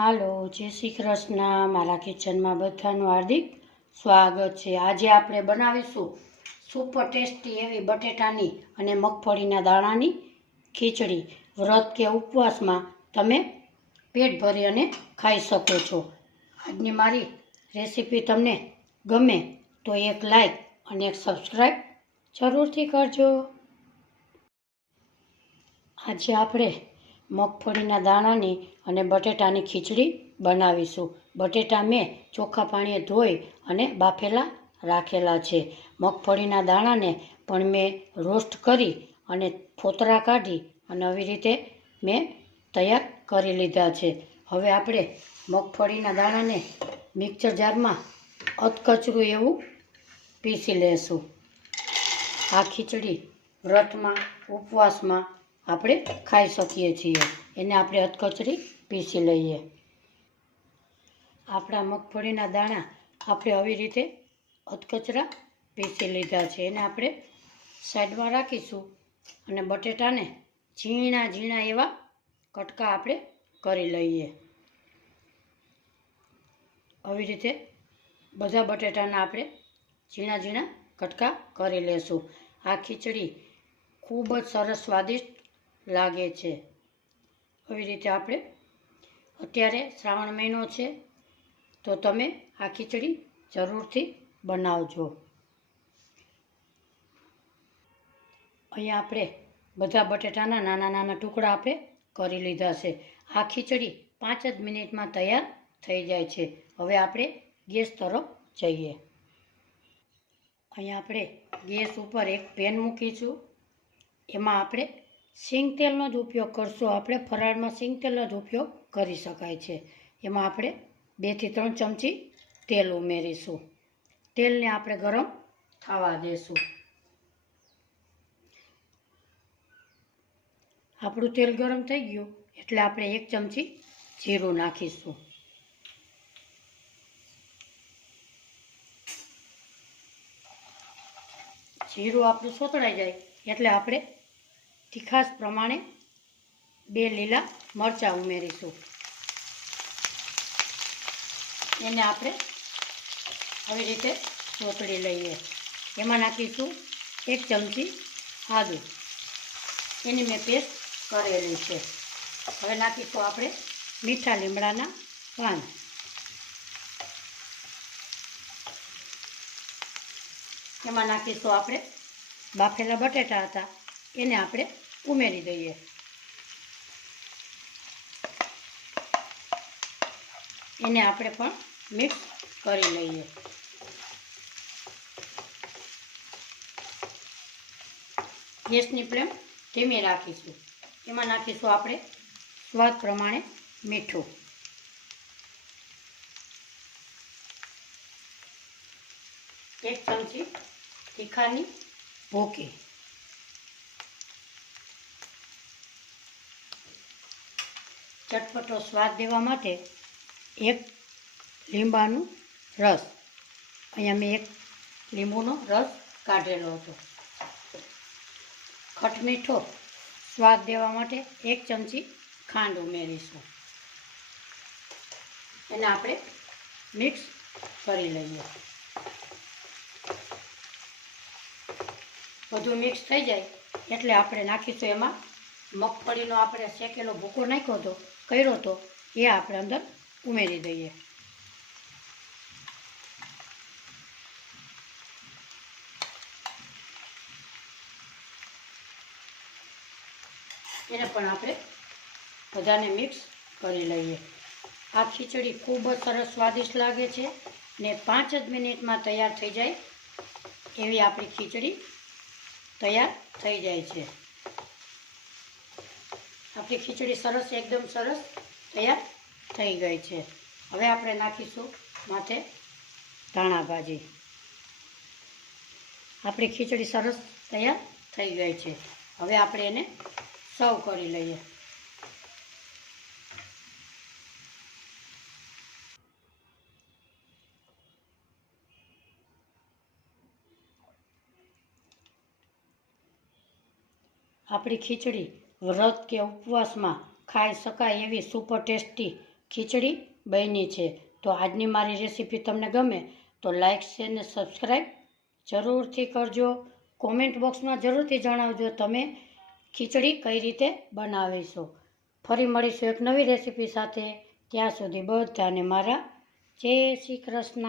હાલો, જય શ્રી કૃષ્ણ. મારા કિચનમાં બધાનું હાર્દિક સ્વાગત છે. આજે આપણે બનાવીશું સુપર ટેસ્ટી એવી બટેટાની અને મગફળીના દાણાની ખીચડી. વ્રત કે ઉપવાસમાં તમે પેટ ભરી અને ખાઈ શકો છો. આજની મારી રેસીપી તમને ગમે તો એક લાઈક અને એક સબસ્ક્રાઈબ જરૂરથી કરજો. આજે આપણે મગફળીના દાણાની અને બટેટાની ખીચડી બનાવીશું. બટેટા મેં ચોખ્ખા પાણીએ ધોઈ અને બાફેલા રાખેલા છે. મગફળીના દાણાને પણ મેં રોસ્ટ કરી અને ફોતરા કાઢી અને આવી રીતે મેં તૈયાર કરી લીધા છે. હવે આપણે મગફળીના દાણાને મિક્સર જારમાં અધકચરું એવું પીસી લેશું. આ ખીચડી વ્રતમાં ઉપવાસમાં આપણે ખાઈ શકીએ છીએ. એને આપણે અધકચરી પીસી લઈએ. આપણા મગફળીના દાણા આપણે આવી રીતે અધકચરા પીસી લીધા છે. એને આપણે સાઈડમાં રાખીશું અને બટેટાને ઝીણા ઝીણા એવા કટકા આપણે કરી લઈએ. આવી રીતે બધા બટેટાના આપણે ઝીણા ઝીણા કટકા કરી લેશું. આ ખીચડી ખૂબ જ સરસ સ્વાદિષ્ટ લાગે છે. આવી રીતે આપણે અત્યારે શ્રાવણ મહિનો છે, તો તમે આ ખીચડી જરૂરથી બનાવજો. અહીંયા આપણે બધા બટેટાના નાના નાના ટુકડા આપણે કરી લીધા છે. આ ખીચડી પાંચ જ મિનિટમાં તૈયાર થઈ જાય છે. હવે આપણે ગેસ તરફ જઈએ. અહીંયા આપણે ગેસ ઉપર એક પેન મૂકીશું. એમાં આપણે સિંગ તેલનો જ ઉપયોગ કરશું. આપણે ફરાળમાં સિંગ તેલનો જ ઉપયોગ કરી શકાય છે. એમાં આપણે બેથી ત્રણ ચમચી તેલ ઉમેરીશું. તેલને આપણે ગરમ થવા દેશું. આપણું તેલ ગરમ થઈ ગયું એટલે આપણે એક ચમચી જીરું નાખીશું. જીરું આપણું સોતળાઈ જાય એટલે આપણે તીખાસ પ્રમાણે બે લીલા મરચાં ઉમેરીશું. એને આપણે આવી રીતે ચોતડી લઈએ. એમાં નાખીશું એક ચમચી આદુ. એની મેં પેસ્ટ કરેલી છે. હવે નાખીશું આપણે મીઠા લીમડાના પાન. એમાં નાખીશું આપણે બાફેલા બટેટા હતા. એને આપણે ઉમેરી દઈએ. એને આપણે પણ મિક્સ કરી લઈએ. ગેસની ફ્લેમ ધીમી રાખીશું. એમાં નાખીશું આપણે સ્વાદ પ્રમાણે મીઠું. એક ચમચી તીખાની ભૂકી. ચટપટો સ્વાદ દેવા માટે એક લીંબાનું રસ. અહીંયા મેં એક લીંબુનો રસ કાઢેલો હતો. ખટમીઠો સ્વાદ દેવા માટે એક ચમચી ખાંડ ઉમેરીશું. એને આપણે મિક્સ કરી લઈએ. બધું મિક્સ થઈ જાય એટલે આપણે નાખીશું એમાં મગફળીનો આપણે શેકેલો ભૂકો નાખ્યો હતો કર્યો હતો એ આપણે અંદર ઉમેરી દઈએ. એને પણ આપણે બધાને મિક્સ કરી લઈએ. આ ખીચડી ખૂબ જ સરસ સ્વાદિષ્ટ લાગે છે ને પાંચ જ મિનિટમાં તૈયાર થઈ જાય એવી આપણી ખીચડી તૈયાર થઈ જાય છે. આપણી ખીચડી સરસ, એકદમ સરસ તૈયાર થઈ ગઈ છે. હવે આપણે નાખીશું માથે ધાણા ભાજી. આપણી ખીચડી સરસ તૈયાર થઈ ગઈ છે. હવે આપણે એને સર્વ કરી લઈએ. આપણી ખીચડી વ્રત કે ઉપવાસમાં ખાઈ શકાય એવી સુપર ટેસ્ટી ખીચડી બની છે. તો આજની મારી રેસીપી તમને ગમે તો લાઇક શેર ને સબસ્ક્રાઈબ જરૂરથી કરજો. કોમેન્ટ બોક્સમાં જરૂરથી જણાવજો તમે ખીચડી કઈ રીતે બનાવીશો. ફરી મળીશું એક નવી રેસીપી સાથે. ત્યાં સુધી બધાને મારા જય શ્રી કૃષ્ણ.